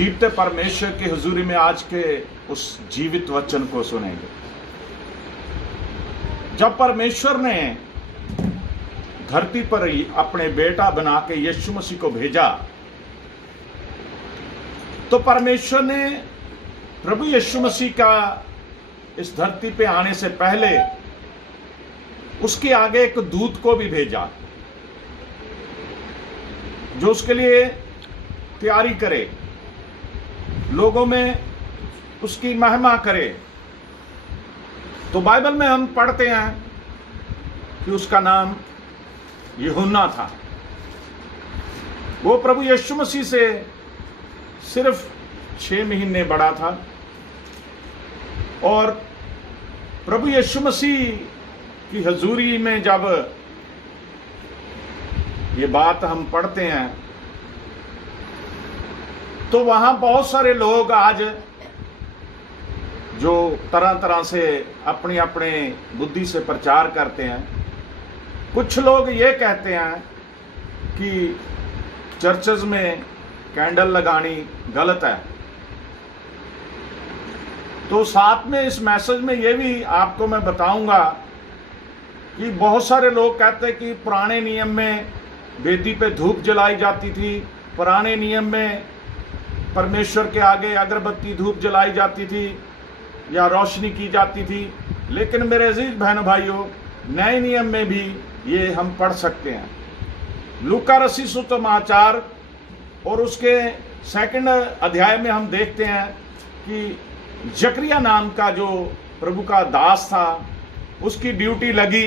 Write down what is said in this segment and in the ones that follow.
जीवते परमेश्वर की हुजूरी में आज के उस जीवित वचन को सुनेंगे। जब परमेश्वर ने धरती पर अपने बेटा बना के यीशु मसीह को भेजा, तो परमेश्वर ने प्रभु यीशु मसीह का इस धरती पे आने से पहले उसके आगे एक दूत को भी भेजा जो उसके लिए तैयारी करे, लोगों में उसकी महिमा करे। तो बाइबल में हम पढ़ते हैं कि उसका नाम यूहन्ना था। वो प्रभु यीशु मसीह से सिर्फ 6 महीने बड़ा था और प्रभु यीशु मसीह की हजूरी में जब ये बात हम पढ़ते हैं तो वहां बहुत सारे लोग आज जो तरह तरह से अपनी अपने बुद्धि से प्रचार करते हैं। कुछ लोग ये कहते हैं कि चर्चेज में कैंडल लगानी गलत है। तो साथ में इस मैसेज में ये भी आपको मैं बताऊंगा कि बहुत सारे लोग कहते हैं कि पुराने नियम में वेदी पे धूप जलाई जाती थी, पुराने नियम में परमेश्वर के आगे अगरबत्ती धूप जलाई जाती थी या रोशनी की जाती थी। लेकिन मेरे अजीज बहनों भाइयों, नए नियम में भी ये हम पढ़ सकते हैं। लूका रसी सुसमाचार और उसके 2 अध्याय में हम देखते हैं कि जकरिया नाम का जो प्रभु का दास था, उसकी ड्यूटी लगी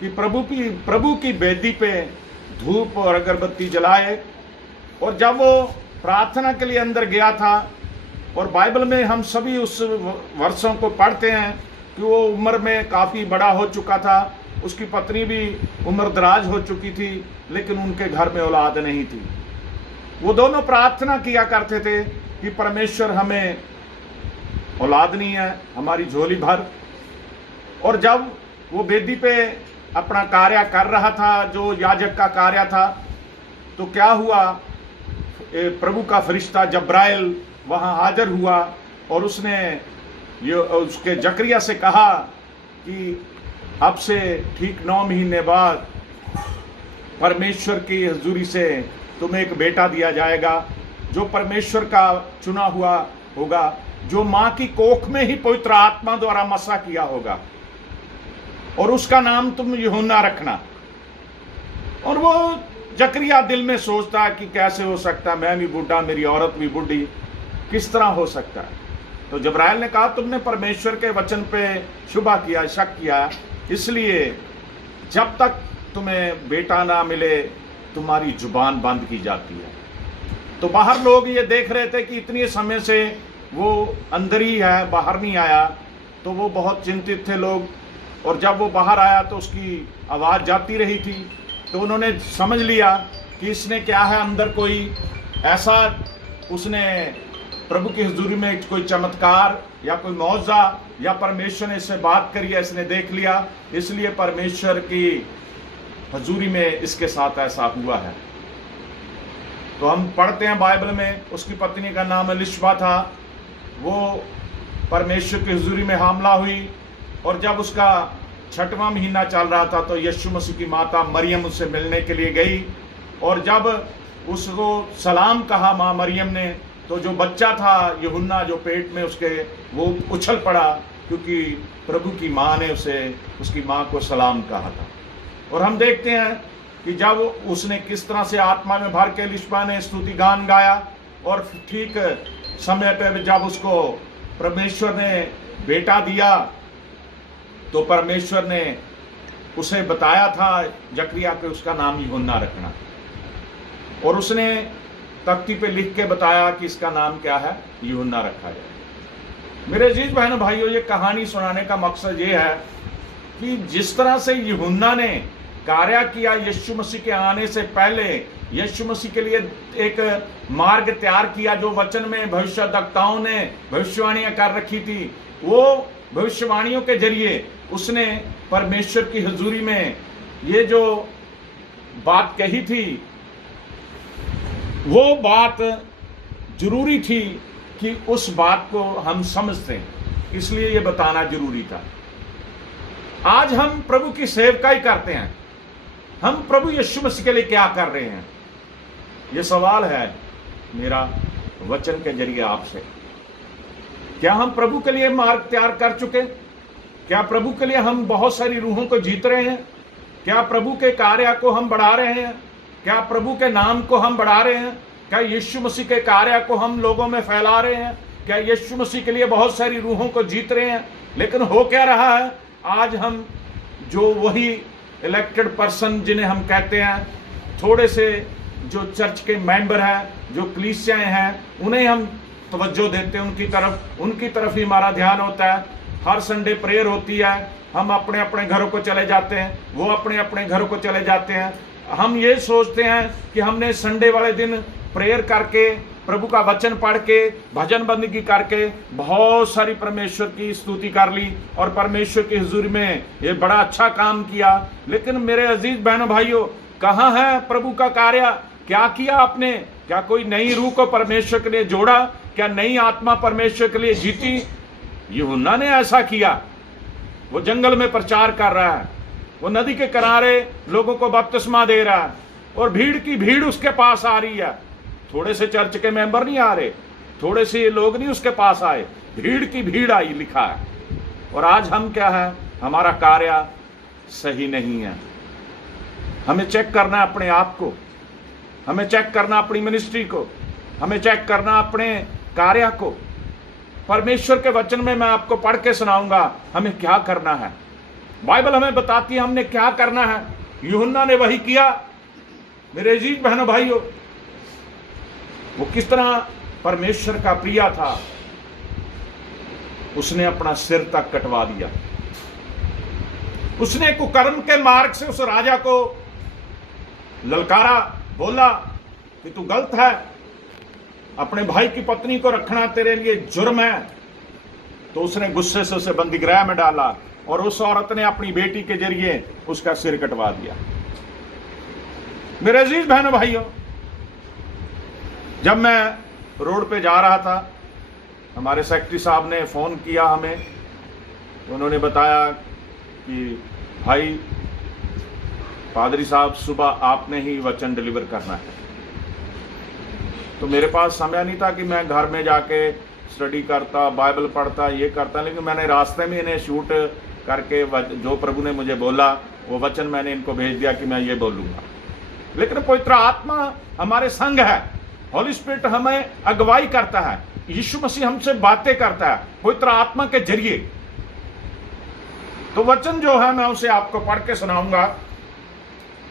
कि प्रभु की वेदी पे धूप और अगरबत्ती जलाए। और जब वो प्रार्थना के लिए अंदर गया था, और बाइबल में हम सभी उस वर्षों को पढ़ते हैं कि वो उम्र में काफ़ी बड़ा हो चुका था, उसकी पत्नी भी उम्र दराज हो चुकी थी, लेकिन उनके घर में औलाद नहीं थी। वो दोनों प्रार्थना किया करते थे कि परमेश्वर हमें औलाद नहीं है, हमारी झोली भर। और जब वो वेदी पे अपना कार्य कर रहा था, जो याजक का कार्य था, तो क्या हुआ, प्रभु का फरिश्ता जब्राइल वहाँ हाजिर हुआ और उसने उसके जकरिया से कहा कि अब से ठीक 9 महीने बाद परमेश्वर की हजूरी से तुम्हें एक बेटा दिया जाएगा, जो परमेश्वर का चुना हुआ होगा, जो माँ की कोख में ही पवित्र आत्मा द्वारा मसा किया होगा, और उसका नाम तुम यूहन्ना रखना। और वो जकरिया दिल में सोचता है कि कैसे हो सकता है, मैं भी बूढ़ा, मेरी औरत भी बूढ़ी, किस तरह हो सकता है। तो जब्राइल ने कहा तुमने परमेश्वर के वचन पे शुबा किया, शक किया, इसलिए जब तक तुम्हें बेटा ना मिले तुम्हारी जुबान बंद की जाती है। तो बाहर लोग ये देख रहे थे कि इतने समय से वो अंदर ही है, बाहर नहीं आया, तो वो बहुत चिंतित थे लोग। और जब वो बाहर आया तो उसकी आवाज़ जाती रही थी, तो उन्होंने समझ लिया कि इसने क्या है, अंदर कोई ऐसा उसने प्रभु की हुजूरी में कोई चमत्कार या कोई मौजा या परमेश्वर ने इससे बात करी है, इसने देख लिया, इसलिए परमेश्वर की हुजूरी में इसके साथ ऐसा हुआ है। तो हम पढ़ते हैं बाइबल में, उसकी पत्नी का नाम एलिशबा था। वो परमेश्वर की हुजूरी में हामला हुई, और जब उसका 6वां महीना चल रहा था तो यीशु मसीह की माता मरियम उससे मिलने के लिए गई। और जब उसको सलाम कहा माँ मरियम ने, तो जो बच्चा था यूहन्ना जो पेट में उसके, वो उछल पड़ा, क्योंकि प्रभु की माँ ने उसकी माँ को सलाम कहा था। और हम देखते हैं कि जब उसने किस तरह से आत्मा में भर के एलिशबा ने स्तुति गान गाया, और ठीक समय पे जब उसको परमेश्वर ने बेटा दिया, तो परमेश्वर ने उसे बताया था जकरिया के उसका नाम यूहन्ना रखना, और उसने तख्ती पे लिख के बताया कि इसका नाम क्या है, यूहन्ना रखा जाए। मेरे अजीज बहनों भाइयों, ये कहानी सुनाने का मकसद ये है कि जिस तरह से यूहन्ना ने कार्य किया यीशु मसीह के आने से पहले, यीशु मसीह के लिए एक मार्ग तैयार किया, जो वचन में भविष्यद्वक्ताओं ने भविष्यवाणियां कर रखी थी, वो भविष्यवाणियों के जरिए उसने परमेश्वर की हुजूरी में ये जो बात कही थी, वो बात जरूरी थी कि उस बात को हम समझते, इसलिए ये बताना जरूरी था। आज हम प्रभु की सेवकाई करते हैं, हम प्रभु यीशु मसीह के लिए क्या कर रहे हैं? ये सवाल है मेरा वचन के जरिए आपसे। क्या हम प्रभु के लिए मार्ग तैयार कर चुके? क्या प्रभु के लिए हम बहुत सारी रूहों को जीत रहे हैं? क्या प्रभु के कार्य को हम बढ़ा रहे हैं? क्या प्रभु के नाम को हम बढ़ा रहे हैं? क्या यीशु मसीह के कार्य को हम लोगों में फैला रहे हैं? क्या यीशु मसीह के लिए बहुत सारी रूहों को जीत रहे हैं? लेकिन हो क्या रहा है, आज हम जो वही इलेक्टेड पर्सन जिन्हें हम कहते हैं, थोड़े से जो चर्च के मेंबर हैं, जो कलीसियाएं हैं, उन्हें हम तवज्जो देते हैं, उनकी तरफ ही हमारा ध्यान होता है। हर संडे प्रेयर होती है, हम अपने अपने घरों को चले जाते हैं, वो अपने अपने घरों को चले जाते हैं। हम ये सोचते हैं कि हमने संडे वाले दिन प्रेयर करके, प्रभु का वचन पढ़ के, भजन बंदगी करके बहुत सारी परमेश्वर की स्तुति कर ली और परमेश्वर की हुजूरी में ये बड़ा अच्छा काम किया। लेकिन मेरे अजीज बहनों भाइयों, कहाँ है प्रभु का कार्य? क्या किया आपने? क्या कोई नई रूह को परमेश्वर के लिए जोड़ा? क्या नई आत्मा परमेश्वर के लिए जीती? यूहन्ना ने ऐसा किया। वो जंगल में प्रचार कर रहा है, वो नदी के किनारे लोगों को बपतिस्मा दे रहा है और भीड़ की भीड़ उसके पास आ रही है। थोड़े से चर्च के मेंबर नहीं आ रहे, थोड़े से लोग नहीं उसके पास आए, भीड़ की भीड़ आई, लिखा है। और आज हम क्या है, हमारा कार्य सही नहीं है। हमें चेक करना है अपने आप को, हमें चेक करना अपनी मिनिस्ट्री को, हमें चेक करना अपने कार्य को। परमेश्वर के वचन में मैं आपको पढ़ के सुनाऊंगा हमें क्या करना है। बाइबल हमें बताती है हमने क्या करना है। यूहन्ना ने वही किया। मेरे अजीज बहनों भाइयों, वो किस तरह परमेश्वर का प्रिया था, उसने अपना सिर तक कटवा दिया। उसने कुकर्म के मार्ग से उस राजा को ललकारा, बोला कि तू गलत है, अपने भाई की पत्नी को रखना तेरे लिए जुर्म है। तो उसने गुस्से से उसे बंदीगृह में डाला और उस औरत ने अपनी बेटी के जरिए उसका सिर कटवा दिया। मेरे अजीज बहनों भाइयों, जब मैं रोड पे जा रहा था, हमारे सेक्रेटरी साहब ने फोन किया हमें। उन्होंने बताया कि भाई पादरी साहब, सुबह आपने ही वचन डिलीवर करना है। तो मेरे पास समय नहीं था कि मैं घर में जाके स्टडी करता, बाइबल पढ़ता, ये करता, लेकिन मैंने रास्ते में इन्हें शूट करके जो प्रभु ने मुझे बोला वो वचन मैंने इनको भेज दिया कि मैं ये बोलूँगा। लेकिन पवित्र आत्मा हमारे संग है, होली स्पिरिट हमें अगुवाई करता है, यीशु मसीह हमसे बातें करता है पवित्र आत्मा के जरिए। तो वचन जो है मैं उसे आपको पढ़ के सुनाऊंगा।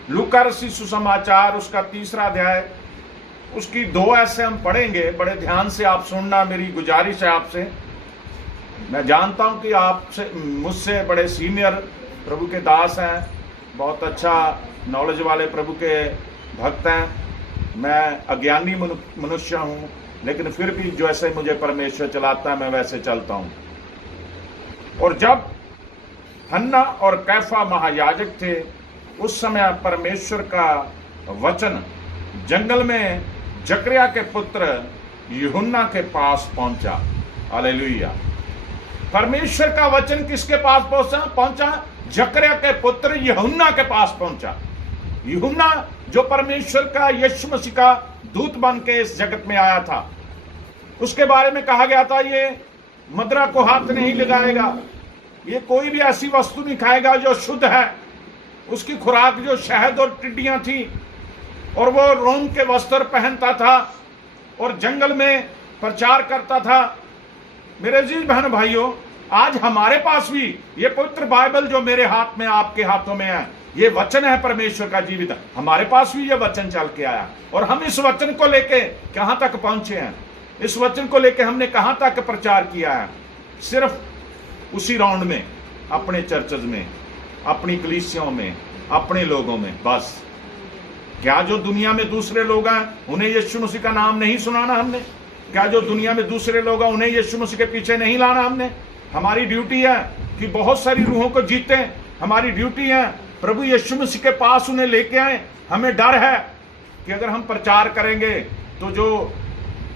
लूका रचित सुसमाचार उसका 3 अध्याय, उसकी 2 ऐसे हम पढ़ेंगे। बड़े ध्यान से आप सुनना, मेरी गुजारिश है आपसे। मैं जानता हूं कि आपसे मुझसे बड़े सीनियर प्रभु के दास हैं, बहुत अच्छा नॉलेज वाले प्रभु के भक्त हैं। मैं अज्ञानी मनुष्य हूं, लेकिन फिर भी जैसे मुझे परमेश्वर चलाता है मैं वैसे चलता हूं। और जब हन्ना और कैफा महायाजक थे, उस समय परमेश्वर का वचन जंगल में जकरिया के पुत्र यूहन्ना के पास पहुंचा। हालेलुया। परमेश्वर का वचन किसके पास पहुंचा? जकरिया के पुत्र यूहन्ना के पास पहुंचा। यूहन्ना जो परमेश्वर का, यीशु मसीह का दूत बन के इस जगत में आया था। उसके बारे में कहा गया था ये मदिरा को हाथ नहीं लगाएगा, ये कोई भी ऐसी वस्तु नहीं खाएगा जो शुद्ध है। उसकी खुराक जो शहद और टिड्डियां थी, और वो रोम के वस्त्र पहनता था और जंगल में प्रचार करता था। मेरे अजीज बहन भाइयों, आज हमारे पास भी ये पवित्र बाइबल जो मेरे हाथ में, आपके हाथों में है, ये वचन है परमेश्वर का जीवित। हमारे पास भी ये वचन चल के आया और हम इस वचन को लेके कहां तक पहुंचे हैं, इस वचन को लेके हमने कहां तक प्रचार किया है? सिर्फ उसी राउंड में, अपने चर्चेज में, अपनी कलीसियाओं में, अपने लोगों में, बस। क्या जो दुनिया में दूसरे लोग हैं उन्हें यीशु मसीह का नाम नहीं सुनाना हमने? क्या जो दुनिया में दूसरे लोग हैं उन्हें यीशु मसीह के पीछे नहीं लाना हमने? हमारी ड्यूटी है कि बहुत सारी रूहों को जीते। हमारी ड्यूटी है प्रभु यीशु मसीह के पास उन्हें लेके आए। हमें डर है कि अगर हम प्रचार करेंगे तो जो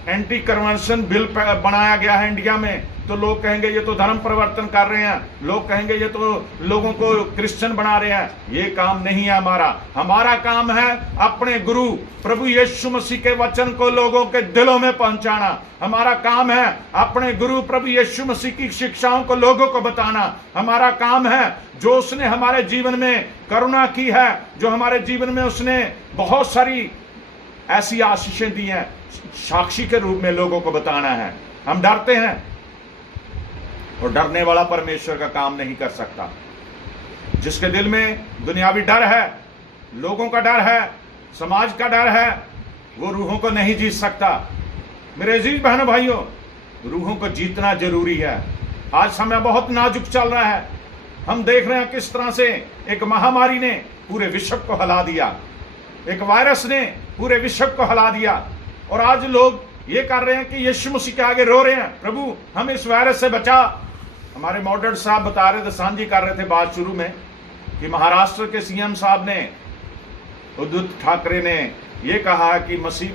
एंटी कन्वर्शन बिल बनाया गया है इंडिया में, तो लोग कहेंगे ये तो धर्म परिवर्तन कर रहे हैं, लोग कहेंगे ये तो लोगों को क्रिश्चियन बना रहे हैं। ये काम नहीं है हमारा काम है अपने गुरु प्रभु यीशु मसीह के वचन को लोगों के दिलों में पहुंचाना। हमारा काम है अपने गुरु प्रभु यीशु मसीह की शिक्षाओं को लोगों को बताना। हमारा काम है जो उसने हमारे जीवन में करुणा की है, जो हमारे जीवन में उसने बहुत सारी ऐसी आशीषें दी हैं, साक्षी के रूप में लोगों को बताना है। हम डरते हैं, और डरने वाला परमेश्वर का काम नहीं कर सकता। जिसके दिल में दुनियावी डर है, लोगों का डर है, समाज का डर है, वो रूहों को नहीं जीत सकता। मेरे अजीज बहनों भाइयों, रूहों को जीतना जरूरी है। आज समय बहुत नाजुक चल रहा है। हम देख रहे हैं किस तरह से एक महामारी ने पूरे विश्व को हिला दिया, एक वायरस ने पूरे विश्व को हिला दिया, और आज लोग ये कर रहे हैं कि यीशु मसीह के आगे रो रहे हैं, प्रभु हमें इस वायरस से बचा। हमारे मॉडरेटर साहब बता रहे थे, सांझी कर रहे थे बात शुरू में, कि महाराष्ट्र के सीएम साहब ने, उद्धव ठाकरे ने ये कहा कि मसीह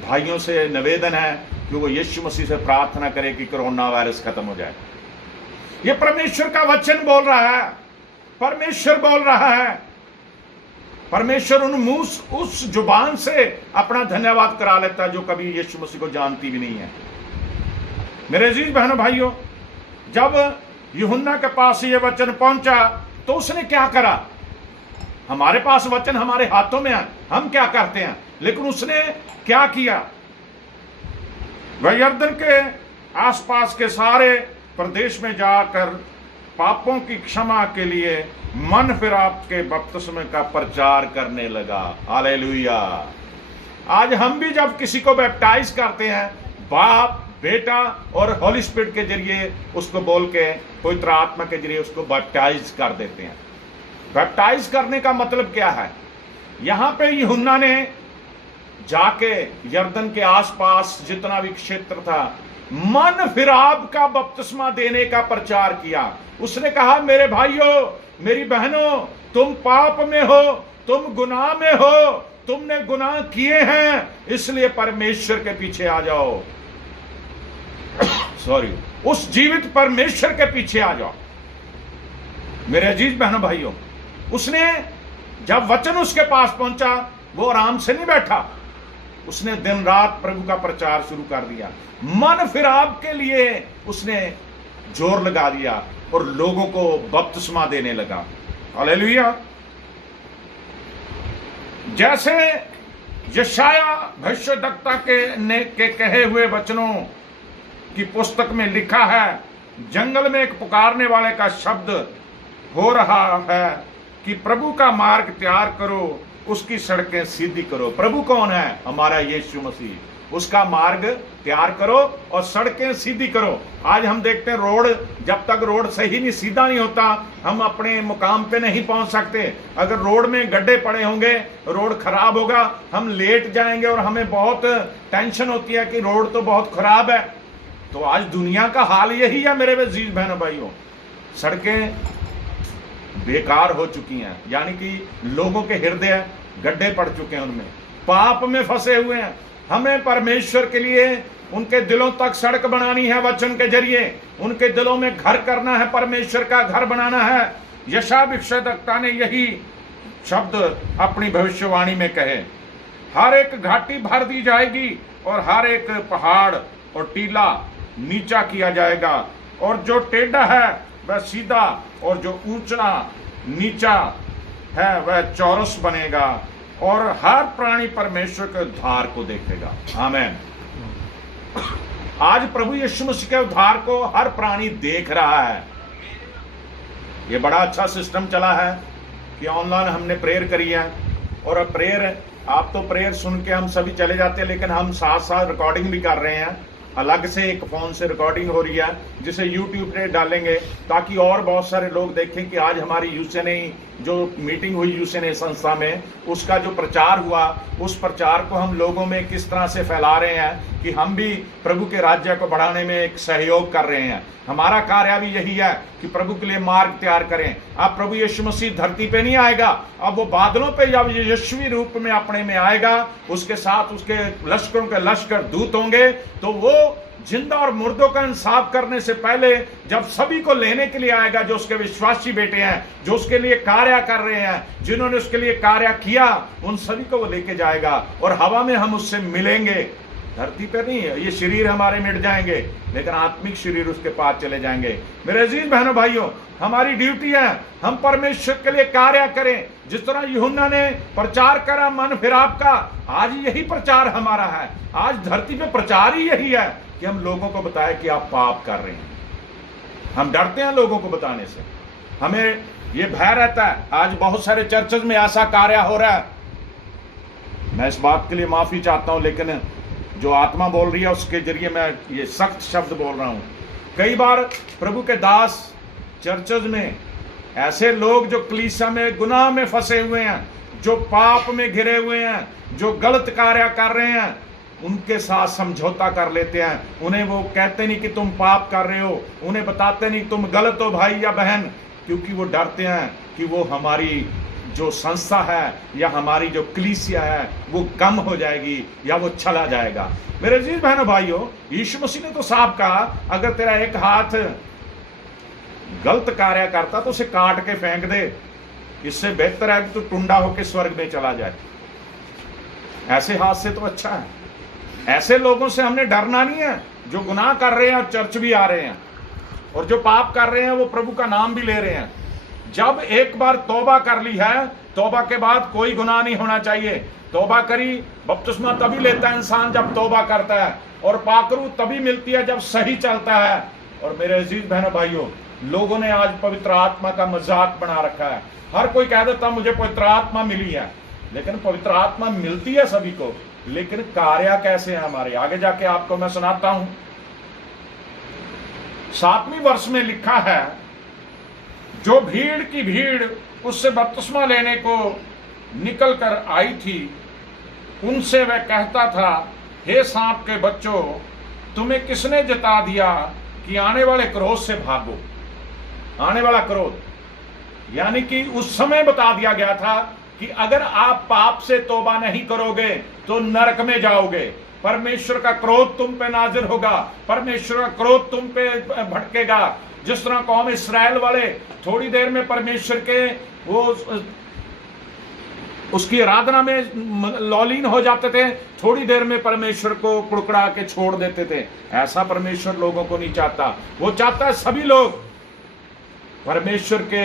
भाइयों से निवेदन है कि वो यीशु मसीह से प्रार्थना करें कि कोरोना वायरस खत्म हो जाए। ये परमेश्वर का वचन बोल रहा है, परमेश्वर बोल रहा है। परमेश्वर उस जुबान से अपना धन्यवाद करा लेता है जो कभी यीशु मसीह को जानती भी नहीं है। मेरे अजीज बहनों भाइयों, जब यूहन्ना के पास ये वचन पहुंचा तो उसने क्या करा? हमारे पास वचन हमारे हाथों में है, हम क्या करते हैं, लेकिन उसने क्या किया? वह यरदन के आसपास के सारे प्रदेश में जाकर पापों की क्षमा के लिए मन फिराव के बपतिस्मे का प्रचार करने लगा। हालेलुया। आज हम भी जब किसी को बैप्टाइज करते हैं, बाप, बेटा और होली स्पिरिट के जरिए उसको बोल के, पवित्र आत्मा के जरिए उसको बैप्टाइज कर देते हैं। बैप्टाइज करने का मतलब क्या है? यहां पे यूहन्ना ने जाके यरदन के आसपास जितना भी क्षेत्र था, मन फिराव का बपतिस्मा देने का प्रचार किया। उसने कहा, मेरे भाइयों, मेरी बहनों, तुम पाप में हो, तुम गुनाह में हो, तुमने गुनाह किए हैं, इसलिए परमेश्वर के पीछे आ जाओ। सॉरी, उस जीवित परमेश्वर के पीछे आ जाओ। मेरे अजीज बहनों भाइयों, उसने जब वचन उसके पास पहुंचा, वो आराम से नहीं बैठा, उसने दिन रात प्रभु का प्रचार शुरू कर दिया। मन फिराव के लिए उसने जोर लगा दिया और लोगों को बपतिस्मा देने लगा। हालेलुया। जैसे यशाया भविष्यद्वक्ता के कहे हुए वचनों की पुस्तक में लिखा है, जंगल में एक पुकारने वाले का शब्द हो रहा है कि प्रभु का मार्ग तैयार करो, उसकी सड़कें सीधी करो। प्रभु कौन है? हमारा यीशु मसीह। उसका मार्ग तैयार करो और सड़कें सीधी करो। आज हम देखते हैं रोड, जब तक रोड सही नहीं, सीधा नहीं होता, हम अपने मुकाम पे नहीं पहुंच सकते। अगर रोड में गड्ढे पड़े होंगे, रोड खराब होगा, हम लेट जाएंगे और हमें बहुत टेंशन होती है कि रोड तो बहुत खराब है। तो आज दुनिया का हाल यही है मेरे अजीज बहनों भाइयों। सड़कें बेकार हो चुकी हैं, यानी कि लोगों के हृदय गड्ढे पड़ चुके हैं, उनमें पाप में फंसे हुए हैं। हमें परमेश्वर के लिए उनके दिलों तक सड़क बनानी है, वचन के जरिए उनके दिलों में घर करना है, परमेश्वर का घर बनाना है। यशाया भविष्यद्वक्ता ने यही शब्द अपनी भविष्यवाणी में कहे, हर एक घाटी भर दी जाएगी और हर एक पहाड़ और टीला नीचा किया जाएगा, और जो टेढ़ा है वह सीधा, और जो ऊंचा नीचा है वह चौरस बनेगा, और हर प्राणी परमेश्वर के उद्धार को देखेगा। आमीन। आज प्रभु यीशु मसीह के उद्धार को हर प्राणी देख रहा है। ये बड़ा अच्छा सिस्टम चला है कि ऑनलाइन हमने प्रेयर करी है, और अब प्रेयर, आप तो प्रेयर सुन के हम सभी चले जाते हैं, लेकिन हम साथ साथ रिकॉर्डिंग भी कर रहे हैं। अलग से एक फोन से रिकॉर्डिंग हो रही है जिसे यूट्यूब पे डालेंगे, ताकि और बहुत सारे लोग देखें कि आज हमारी यूसेनई जो मीटिंग हुई यूसेनई संस्था में, उसका जो प्रचार हुआ, उस प्रचार को हम लोगों में किस तरह से फैला रहे हैं कि हम भी प्रभु के राज्य को बढ़ाने में एक सहयोग कर रहे हैं। हमारा कार्य भी यही है कि प्रभु के लिए मार्ग तैयार करें। अब प्रभु यीशु मसीह धरती पे नहीं आएगा, अब वो बादलों पे जब यीशुवी रूप में अपने में आएगा, उसके साथ उसके लश्करों के लश्कर दूत होंगे, तो वो जिंदा और मुर्दों का इंसाफ करने से पहले जब सभी को लेने के लिए आएगा, जो उसके विश्वासी बेटे हैं, जो उसके लिए कार्य कर रहे हैं, जिन्होंने उसके लिए कार्य किया, उन सभी को वो लेके जाएगा और हवा में हम उससे मिलेंगे। धरती पे नहीं है, ये शरीर हमारे मिट जाएंगे, लेकिन आत्मिक शरीर उसके पास चले जाएंगे। मेरे अजीज बहनों भाइयों, हमारी ड्यूटी है हम परमेश्वर के लिए कार्य करें। जिस तरह यूहन्ना ने प्रचार करा मन फिराव का, आज यही प्रचार हमारा है। आज धरती पे प्रचार ही यही है कि हम लोगों को बताएं कि आप पाप कर रहे हैं। हम डरते हैं लोगों को बताने से, हमें ये भय रहता है। आज बहुत सारे चर्चेज में ऐसा कार्य हो रहा है, मैं इस बात के लिए माफी चाहता हूं, लेकिन जो आत्मा बोल रही है उसके जरिए मैं ये सख्त शब्द बोल रहा हूं। कई बार प्रभु के दास चर्चेज में ऐसे लोग जो कलीसिया में गुनाह में फंसे हुए हैं, जो पाप में घिरे हुए हैं, जो गलत कार्य कर रहे हैं, उनके साथ समझौता कर लेते हैं। उन्हें वो कहते नहीं कि तुम पाप कर रहे हो, उन्हें बताते नहीं तुम गलत हो भाई या बहन, क्योंकि वो डरते हैं कि वो हमारी जो संस्था है या हमारी जो कलीसिया है वो कम हो जाएगी या वो चला जाएगा। मेरे अजीज बहनों भाइयों, यीशु मसीह ने तो साफ कहा, अगर तेरा एक हाथ गलत कार्य करता तो उसे काट के फेंक दे, इससे बेहतर है कि तू टुंडा होकर स्वर्ग में चला जाए। ऐसे हाथ से तो अच्छा है। ऐसे लोगों से हमने डरना नहीं है जो गुनाह कर रहे हैं और चर्च भी आ रहे हैं, और जो पाप कर रहे हैं वो प्रभु का नाम भी ले रहे हैं। जब एक बार तौबा कर ली है, तौबा के बाद कोई गुनाह नहीं होना चाहिए। तौबा करी, बपतिस्मा तभी लेता है इंसान जब तौबा करता है, और पाकरू तभी मिलती है जब सही चलता है। और मेरे अजीज बहनों भाइयों, लोगों ने आज पवित्र आत्मा का मजाक बना रखा है। हर कोई कह देता मुझे पवित्र आत्मा मिली है, लेकिन पवित्र आत्मा मिलती है सभी को, लेकिन कार्य कैसे है हमारे, आगे जाके आपको मैं सुनाता हूं। 7वें वर्ष में लिखा है, जो भीड़ की भीड़ उससे बपतिस्मा लेने को निकल कर आई थी, उनसे वह कहता था, हे सांप के बच्चों, तुम्हें किसने जता दिया कि आने वाले क्रोध से भागो। आने वाला क्रोध यानी कि उस समय बता दिया गया था कि अगर आप पाप से तौबा नहीं करोगे तो नरक में जाओगे। परमेश्वर का क्रोध तुम पे नाजिर होगा, परमेश्वर का क्रोध तुम पे भड़केगा। जिस तरह कौम इस्राएल वाले थोड़ी देर में परमेश्वर के वो उसकी आराधना में लौलीन हो जाते थे, थोड़ी देर में परमेश्वर को कुड़कुड़ा के छोड़ देते थे। ऐसा परमेश्वर लोगों को नहीं चाहता। वो चाहता है सभी लोग परमेश्वर के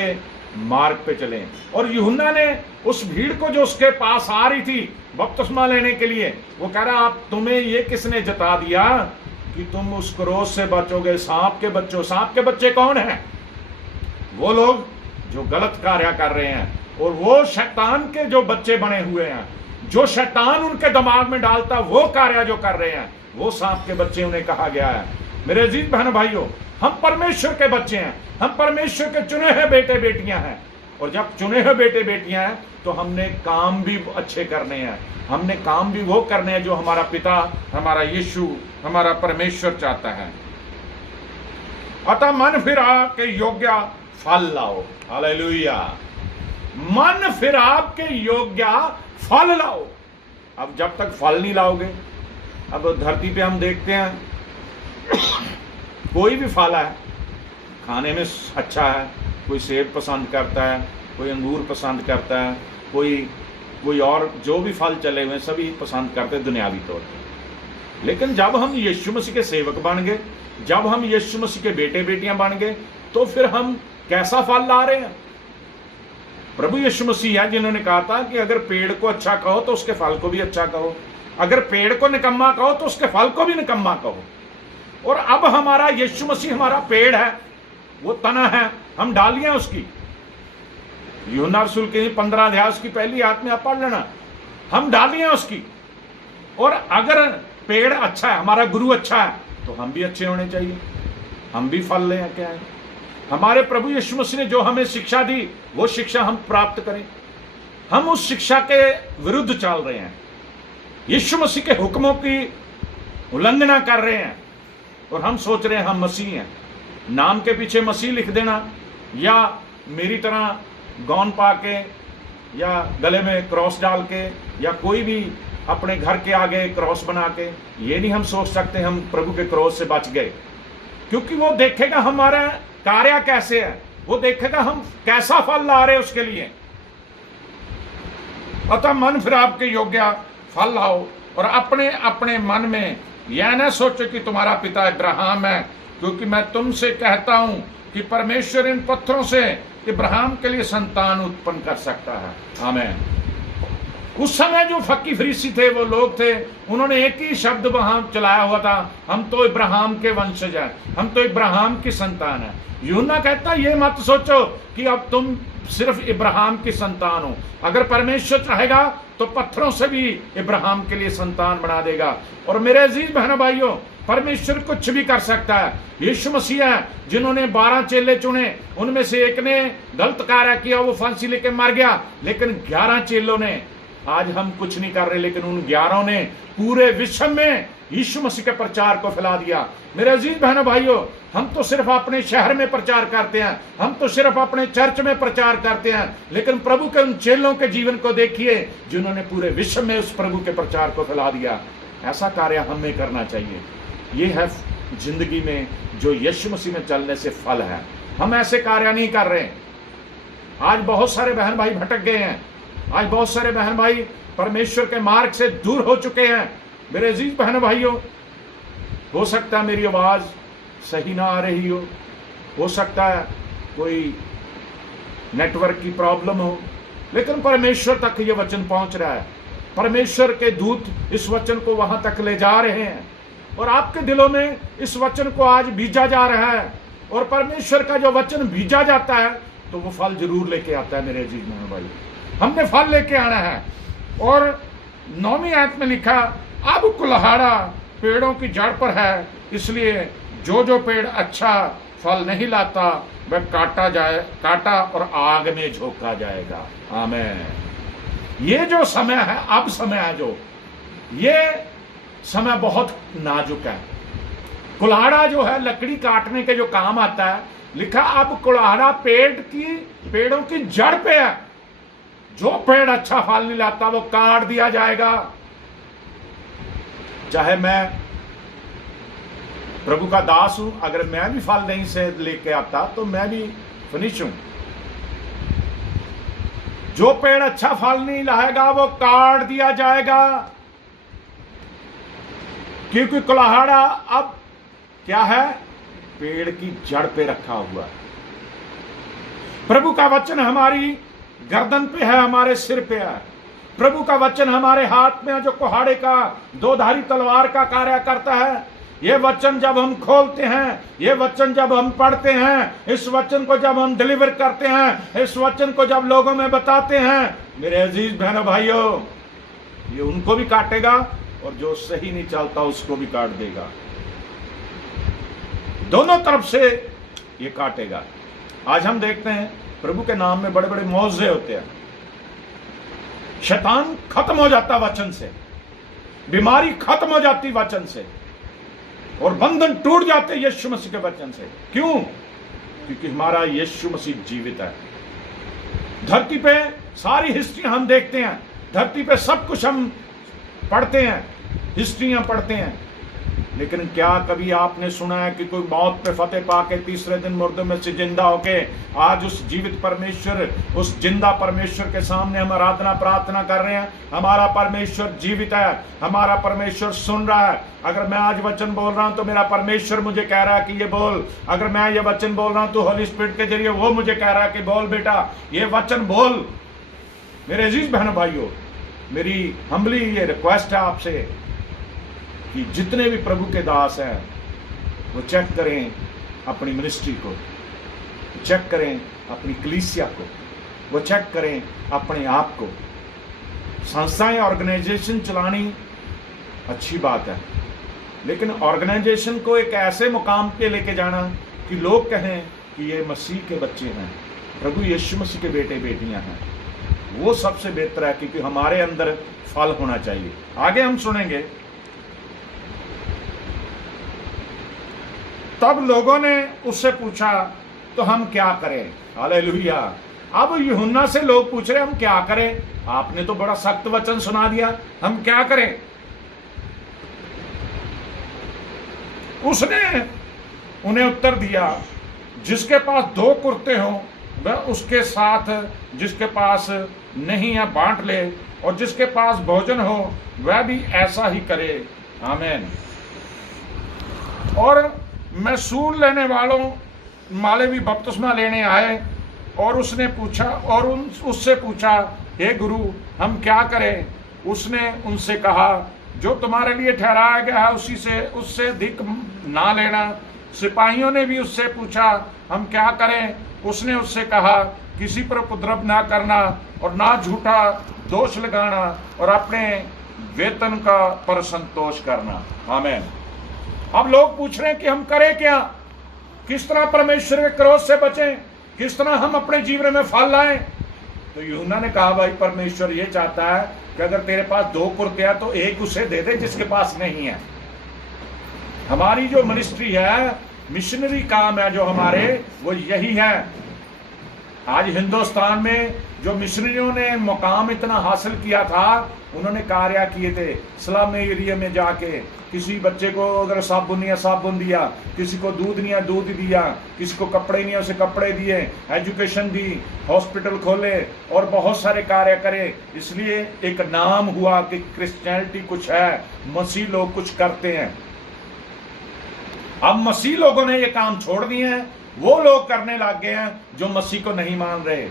मार्ग पे चलें। और यूहन्ना ने उस भीड़ को जो उसके पास आ रही थी बपतिस्मा लेने के लिए, वो कह रहा, आप तुम्हें ये किसने जता दिया कि तुम उस क्रोध से बचोगे। सांप के बच्चों, सांप के बच्चे कौन हैं? वो लोग जो गलत कार्य कर रहे हैं, और वो शैतान के जो बच्चे बने हुए हैं, जो शैतान उनके दिमाग में डालता, वो कार्य जो कर रहे हैं, वो सांप के बच्चे उन्हें कहा गया है। मेरे अजीज बहन भाइयों, हम परमेश्वर के बच्चे हैं, हम परमेश्वर के चुने हुए बेटे बेटियां हैं। और जब चुने हुए बेटे बेटियां हैं तो हमने काम भी अच्छे करने हैं, हमने काम भी वो करने हैं जो हमारा पिता, हमारा यीशु, हमारा परमेश्वर चाहता है। अतः मन फिरा के योग्य फल लाओ। हालेलुया। मन फिरा के योग्य फल लाओ। अब जब तक फल नहीं लाओगे, अब धरती पे हम देखते हैं कोई भी फल है खाने में अच्छा है, कोई सेब पसंद करता है, कोई अंगूर पसंद करता है, कोई और जो भी फल चले हुए सभी पसंद करते हैं दुनियावी तौर पर। लेकिन जब हम यीशु मसीह के सेवक बन गए, जब हम यीशु मसीह के बेटे बेटियां बन गए, तो फिर हम कैसा फल ला रहे हैं? प्रभु यीशु मसीह है जिन्होंने कहा था कि अगर पेड़ को अच्छा कहो तो उसके फल को भी अच्छा कहो, अगर पेड़ को निकम्मा कहो तो उसके फल को भी निकम्मा कहो। और अब हमारा यीशु मसीह हमारा पेड़ है, वो तना है, हम डालियां उसकी। यूहन्ना रसूल के 15 अध्याय उसकी पहली आयत में आप पढ़ लेना, हम डालियां उसकी। और अगर पेड़ अच्छा है, हमारा गुरु अच्छा है, तो हम भी अच्छे होने चाहिए, हम भी फल लें। क्या है? हमारे प्रभु यीशु मसीह ने जो हमें शिक्षा दी, वो शिक्षा हम प्राप्त करें। हम उस शिक्षा के विरुद्ध चल रहे हैं, यीशु मसीह के हुक्मों की उल्लंघना कर रहे हैं और हम सोच रहे हैं हम मसीह हैं। नाम के पीछे मसीह लिख देना, या मेरी तरह गौन पा के, या गले में क्रॉस डाल के, या कोई भी अपने घर के आगे क्रॉस बना के, ये नहीं हम सोच सकते हम प्रभु के क्रॉस से बच गए, क्योंकि वो देखेगा हमारा कार्य कैसे है, वो देखेगा हम कैसा फल ला रहे उसके लिए। अतः मन फिर आपके योग्य फल लाओ, और अपने अपने मन में यह न सोचो कि तुम्हारा पिता इब्राहिम है, क्योंकि मैं तुमसे कहता हूं कि परमेश्वर इन पत्थरों से इब्राहिम के लिए संतान उत्पन्न कर सकता है। आमीन। उस समय जो फक्की फरीसी थे, वो लोग थे, उन्होंने एक ही शब्द वहां चलाया हुआ था, हम तो इब्राहिम के वंशज हैं, हम तो इब्राहिम की संतान है। यूहन्ना कहता ये मत सोचो कि अब तुम सिर्फ इब्राहिम की संतान हो, अगर परमेश्वर चाहेगा तो पत्थरों से भी इब्राहिम के लिए संतान बना देगा। और मेरे अजीज बहनों भाइयों, परमेश्वर कुछ भी कर सकता है। यीशु मसीह है जिन्होंने 12 चेले चुने, उनमें से एक ने गलत कार्य किया, वो फांसी लेके मर गया, लेकिन 11 चेलों ने, आज हम कुछ नहीं कर रहे, लेकिन उन 11 ने पूरे विश्व में यीशु मसीह के प्रचार को फैला दिया। मेरे अजीज बहनों भाइयों, हम तो सिर्फ अपने शहर में प्रचार करते हैं, हम तो सिर्फ अपने चर्च में प्रचार करते हैं, लेकिन प्रभु के उन चेलों के जीवन को देखिए जिन्होंने पूरे विश्व में उस प्रभु के प्रचार को फैला दिया। ऐसा कार्य हमें करना चाहिए। ये है जिंदगी में जो यीशु मसीह में चलने से फल है। हम ऐसे कार्य नहीं कर रहे। आज बहुत सारे बहन भाई भटक गए हैं, आज बहुत सारे बहन भाई परमेश्वर के मार्ग से दूर हो चुके हैं। मेरे अजीज बहन भाइयों, हो सकता है मेरी आवाज सही ना आ रही हो सकता है कोई नेटवर्क की प्रॉब्लम हो, लेकिन परमेश्वर तक ये वचन पहुंच रहा है। परमेश्वर के दूत इस वचन को वहां तक ले जा रहे हैं, और आपके दिलों में इस वचन को आज बीजा जा रहा है। और परमेश्वर का जो वचन बीजा जाता है तो वो फल जरूर लेके आता है। मेरे अजीज बहन भाई, हमने फल लेके आना है। और 9वीं आयत में लिखा, अब कुल्हाड़ा पेड़ों की जड़ पर है, इसलिए जो जो पेड़ अच्छा फल नहीं लाता वह काटा और आग में झोंका जाएगा। आमीन। ये जो समय है, अब समय है जो, ये समय बहुत नाजुक है। कुल्हाड़ा जो है लकड़ी काटने के जो काम आता है, लिखा अब कुल्हाड़ा पेड़ों की जड़ पे है, जो पेड़ अच्छा फल नहीं लाता वो काट दिया जाएगा। चाहे मैं प्रभु का दास हूं, अगर मैं भी फल नहीं से लेके आता तो मैं भी फिनिश हूं। जो पेड़ अच्छा फल नहीं लाएगा वो काट दिया जाएगा, क्योंकि कुल्हाड़ा अब क्या है, पेड़ की जड़ पे रखा हुआ है। प्रभु का वचन हमारी गर्दन पे है, हमारे सिर पे है। प्रभु का वचन हमारे हाथ में है, जो कुल्हाड़े का 2धारी तलवार का कार्य करता है। ये वचन जब हम खोलते हैं, ये वचन जब हम पढ़ते हैं, इस वचन को जब हम डिलीवर करते हैं, इस वचन को जब लोगों में बताते हैं, मेरे अजीज बहनों भाइयों, ये उनको भी काटेगा और जो सही नहीं चलता उसको भी काट देगा। दोनों तरफ से ये काटेगा। आज हम देखते हैं प्रभु के नाम में बड़े बड़े मौजे होते हैं, शैतान खत्म हो जाता वचन से, बीमारी खत्म हो जाती वचन से, और बंधन टूट जाते यीशु मसीह के वचन से। क्यों? क्योंकि हमारा यीशु मसीह जीवित है। धरती पे सारी हिस्ट्री हम देखते हैं, धरती पे सब कुछ हम पढ़ते हैं, हिस्ट्रियां पढ़ते हैं, लेकिन क्या कभी आपने सुना है कि कोई मौत पे फतेह पाके तीसरे दिन मुर्दों में से जिंदा होके आज उस जीवित परमेश्वर, उस जिंदा परमेश्वर के सामने हम आराधना प्रार्थना कर रहे हैं? हमारा परमेश्वर जीवित है, हमारा परमेश्वर सुन रहा है। अगर मैं आज वचन बोल रहा हूं तो मेरा परमेश्वर मुझे कह रहा है कि ये बोल। अगर मैं ये वचन बोल रहा हूं तो होली स्पिरिट के जरिए वो मुझे कह रहा है कि बोल बेटा, ये वचन बोल। मेरे अजीज बहनों भाइयों, मेरी हम्बली ये रिक्वेस्ट है आपसे कि जितने भी प्रभु के दास हैं वो चेक करें अपनी मिनिस्ट्री को, चेक करें अपनी कलीसिया को, वो चेक करें अपने आप को। संस्थाएं, ऑर्गेनाइजेशन चलानी अच्छी बात है, लेकिन ऑर्गेनाइजेशन को एक ऐसे मुकाम पे लेके जाना कि लोग कहें कि ये मसीह के बच्चे हैं, प्रभु यीशु मसीह के बेटे बेटियां हैं, वो सबसे बेहतर है, क्योंकि हमारे अंदर फल होना चाहिए। आगे हम सुनेंगे तब लोगों ने उससे पूछा तो हम क्या करें। हालेलुया। अब यूहन्ना से लोग पूछ रहे हम क्या करें, आपने तो बड़ा सख्त वचन सुना दिया, हम क्या करें। उसने उन्हें उत्तर दिया, जिसके पास 2 कुर्ते हों वह उसके साथ जिसके पास नहीं है बांट ले, और जिसके पास भोजन हो वह भी ऐसा ही करे। आमीन। और मैसूर लेने वाले भी बपतिस्मा लेने आए, और उसने पूछा और उससे पूछा, हे गुरु हम क्या करें। उसने उनसे कहा, जो तुम्हारे लिए ठहराया गया है उससे अधिक ना लेना। सिपाहियों ने भी उससे पूछा, हम क्या करें। उसने उससे कहा, किसी पर उपद्रव ना करना और ना झूठा दोष लगाना, और अपने वेतन का पर संतोष करना। आमीन। अब लोग पूछ रहे हैं कि हम करें क्या, किस तरह परमेश्वर के क्रोध से बचें, किस तरह हम अपने जीवन में फल लाएं। तो यूहन्ना ने कहा, भाई परमेश्वर ये चाहता है कि अगर तेरे पास 2 कुर्ते हैं तो एक उसे दे दे जिसके पास नहीं है। हमारी जो मिनिस्ट्री है, मिशनरी काम है जो हमारे, वो यही है। आज हिंदुस्तान में जो मिशनरियों ने मुकाम इतना हासिल किया था, उन्होंने कार्य किए थे। स्लम एरिया में जाके किसी बच्चे को अगर साबुन नहीं है साबुन दिया, किसी को दूध नहीं है दूध दिया, किसी को कपड़े नहीं है उसे कपड़े दिए, एजुकेशन दी, हॉस्पिटल खोले और बहुत सारे कार्य करे। इसलिए एक नाम हुआ कि क्रिश्चियनिटी कुछ है, मसीह लोग कुछ करते हैं। अब मसीह लोगों ने ये काम छोड़ दिए हैं, वो लोग करने लग गए हैं जो मसीह को नहीं मान रहे।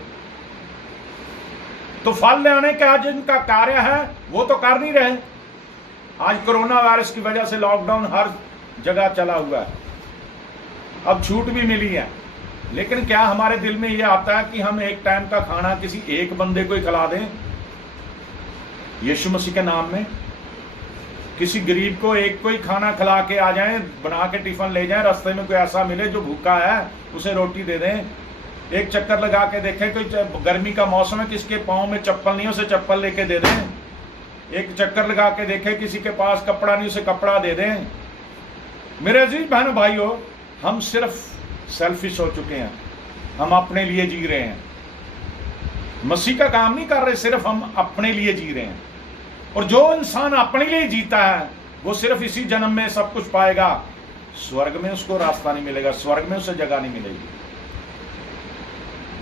तो फल लाने का जिनका कार्य है वो तो कर नहीं रहे। आज कोरोना वायरस की वजह से लॉकडाउन हर जगह चला हुआ है, अब छूट भी मिली है, लेकिन क्या हमारे दिल में यह आता है कि हम एक टाइम का खाना किसी एक बंदे को ही खिला दें यीशु मसीह के नाम में? किसी गरीब को एक को ही खाना खिला के आ जाएं, बना के टिफिन ले जाएं, रास्ते में कोई ऐसा मिले जो भूखा है उसे रोटी दे दें। एक चक्कर लगा के देखें, कोई गर्मी का मौसम है किसके पाँव में चप्पल नहीं, उसे चप्पल लेके दे दें। एक चक्कर लगा के देखें, किसी के पास कपड़ा नहीं, उसे कपड़ा दे दें। मेरे अजीज बहनों भाइयों, हम सिर्फ सेल्फिश हो चुके हैं, हम अपने लिए जी रहे हैं, मसीह का काम नहीं कर रहे, सिर्फ हम अपने लिए जी रहे हैं। और जो इंसान अपने लिए जीता है वो सिर्फ इसी जन्म में सब कुछ पाएगा, स्वर्ग में उसको रास्ता नहीं मिलेगा, स्वर्ग में उसे जगह नहीं मिलेगी।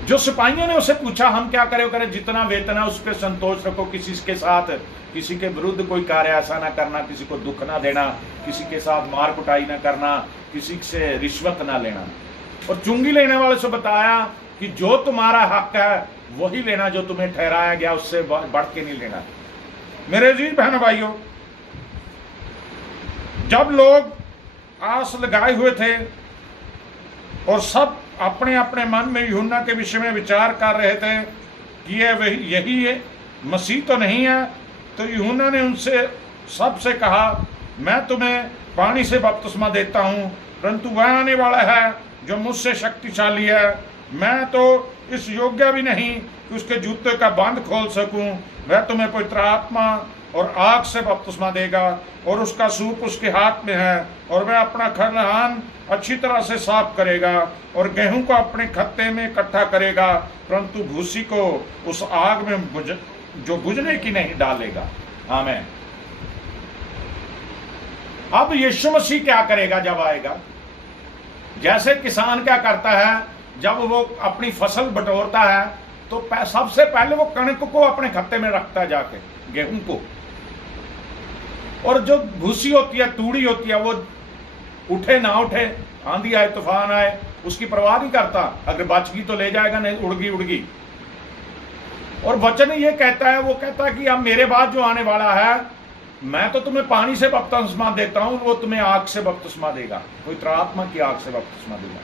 जो सिपाहियों ने उसे पूछा हम क्या करें, करे जितना वेतन है उस पर संतोष रखो, किसी के साथ किसी के विरुद्ध कोई कार्य ऐसा ना करना, किसी को दुख ना देना, किसी के साथ मार कुटाई ना करना, किसी से रिश्वत ना लेना। और चुंगी लेने वाले से बताया कि जो तुम्हारा हक है वही लेना, जो तुम्हें ठहराया गया उससे बढ़ के नहीं लेना। मेरे अजीज बहनों भाइयों, जब लोग आस लगाए हुए थे और सब अपने अपने मन में यूहन्ना के विषय में विचार कर रहे थे कि यही है मसीह तो नहीं है, तो यूहन्ना ने उनसे सबसे कहा, मैं तुम्हें पानी से बपतिस्मा देता हूं, परंतु वह आने वाला है जो मुझसे शक्तिशाली है, मैं तो इस योग्य भी नहीं कि उसके जूते का बंद खोल सकूं। वह तुम्हें पवित्र आत्मा और आग से बपतिस्मा देगा, और उसका सूप उसके हाथ में है, और वह अपना खलिहान अच्छी तरह से साफ करेगा और गेहूं को अपने खत्ते में इकट्ठा करेगा, परंतु भूसी को उस आग में जो बुझने की नहीं डालेगा। आमीन। अब यीशु मसीह क्या करेगा जब आएगा? जैसे किसान क्या करता है, जब वो अपनी फसल बटोरता है तो सबसे पहले वो कणक को अपने खत्ते में रखता है, जाके गेहूं को, और जो भूसी होती है, तूड़ी होती है, वो उठे ना उठे, आंधी आए तूफान आए, उसकी परवाह नहीं करता, अगर बच गई तो ले जाएगा, नहीं उड़ गई। और वचन ये कहता है, वो कहता है कि अब मेरे बाद जो आने वाला है, मैं तो तुम्हें पानी से बपतिस्मा देता हूं, वो तुम्हें आग से बपतिस्मा देगा, पवित्र आत्मा की आग से बपतिस्मा देगा।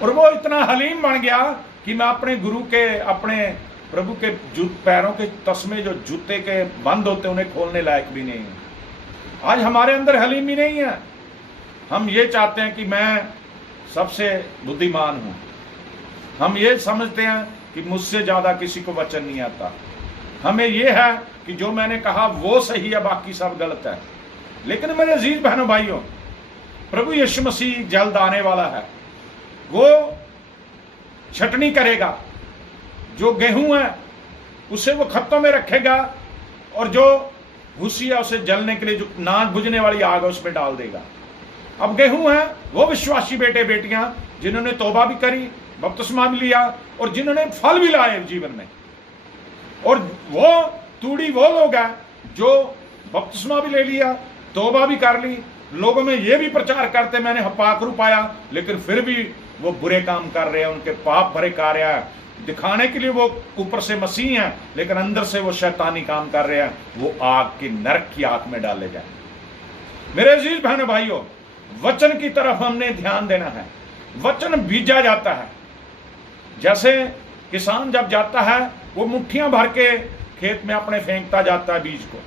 और वो इतना हलीम बन गया कि मैं अपने गुरु के, अपने प्रभु के पैरों के तस्मे जो जूते के बंद होते उन्हें खोलने लायक भी नहीं है। आज हमारे अंदर हलीमी नहीं है, हम ये चाहते हैं कि मैं सबसे बुद्धिमान हूं, हम ये समझते हैं कि मुझसे ज्यादा किसी को वचन नहीं आता, हमें यह है कि जो मैंने कहा वो सही है, बाकी सब गलत है। लेकिन मेरे अजीज बहनों भाइयों, प्रभु यीशु मसीह जल्द आने वाला है। वो छटनी करेगा, जो गेहूं है उसे वो खत्तों में रखेगा और जो भूसी है उसे जलने के लिए जो नाक बुझने वाली आग है उसमें डाल देगा। अब गेहूं है वो विश्वासी बेटे बेटियां जिन्होंने तौबा भी करी, बपतिस्मा भी लिया और जिन्होंने फल भी लाए जीवन में। और वो तूड़ी वो लोग हैं जो बपतिस्मा भी ले लिया, तौबा भी कर ली, लोगों में ये भी प्रचार करते मैंने हपाकरू पाया, लेकिन फिर भी वो बुरे काम कर रहे हैं, उनके पाप भरे कार्य है, दिखाने के लिए वो ऊपर से मसीह हैं लेकिन अंदर से वो शैतानी काम कर रहे हैं। वो आग की नरक की आग में डाले जाए। मेरे अजीज बहनों भाइयों, वचन की तरफ हमने ध्यान देना है। वचन बीजा जाता है, जैसे किसान जब जाता है वो मुट्ठियां भर के खेत में अपने फेंकता जाता है बीज को,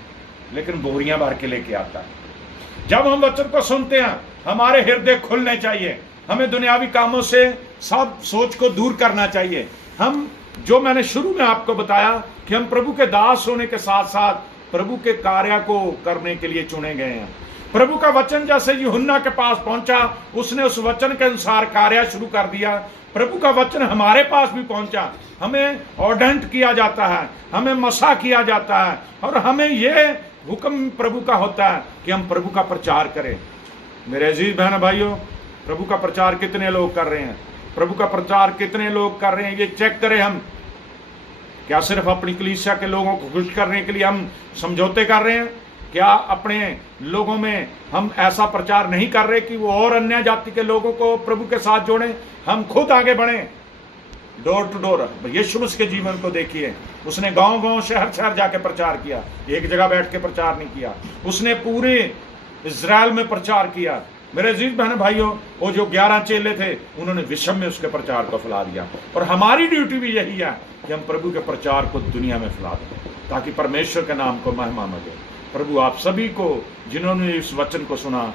लेकिन बोरियां भर के लेके आता है। जब हम वचन को सुनते हैं हमारे हृदय खुलने चाहिए, हमें दुनियावी कामों से सब सोच को दूर करना चाहिए। हम जो मैंने शुरू में आपको बताया कि हम प्रभु के दास होने के साथ साथ प्रभु के कार्य को करने के लिए चुने गए हैं। प्रभु का वचन जैसे यूहन्ना के पास पहुंचा, उसने उस वचन के अनुसार कार्य शुरू कर दिया। प्रभु का वचन हमारे पास भी पहुंचा, हमें ऑर्डेंट किया जाता है, हमें मसा किया जाता है और हमें यह हुक्म प्रभु का होता है कि हम प्रभु का प्रचार करें। मेरे अजीज बहन भाइयों, प्रभु का प्रचार कितने लोग कर रहे हैं? प्रभु का प्रचार कितने लोग कर रहे हैं ये चेक करें हम। क्या सिर्फ अपनी कलीसिया के लोगों को खुश करने के लिए हम समझौते कर रहे हैं? क्या अपने लोगों में हम ऐसा प्रचार नहीं कर रहे कि वो और अन्य जाति के लोगों को प्रभु के साथ जोड़ें? हम खुद आगे बढ़ें, डोर टू डोर। यीशु मसीह के जीवन को देखिए, उसने गांव गांव शहर शहर जाके प्रचार किया, एक जगह बैठ के प्रचार नहीं किया। उसने पूरे इज़राइल में प्रचार किया। मेरे अजीज बहन भाइयों, वो जो 11 चेले थे उन्होंने विश्व में उसके प्रचार को फैला दिया। और हमारी ड्यूटी भी यही है कि हम प्रभु के प्रचार को दुनिया में फैला दें ताकि परमेश्वर के नाम को महिमा मिले। प्रभु आप सभी को जिन्होंने इस वचन को सुना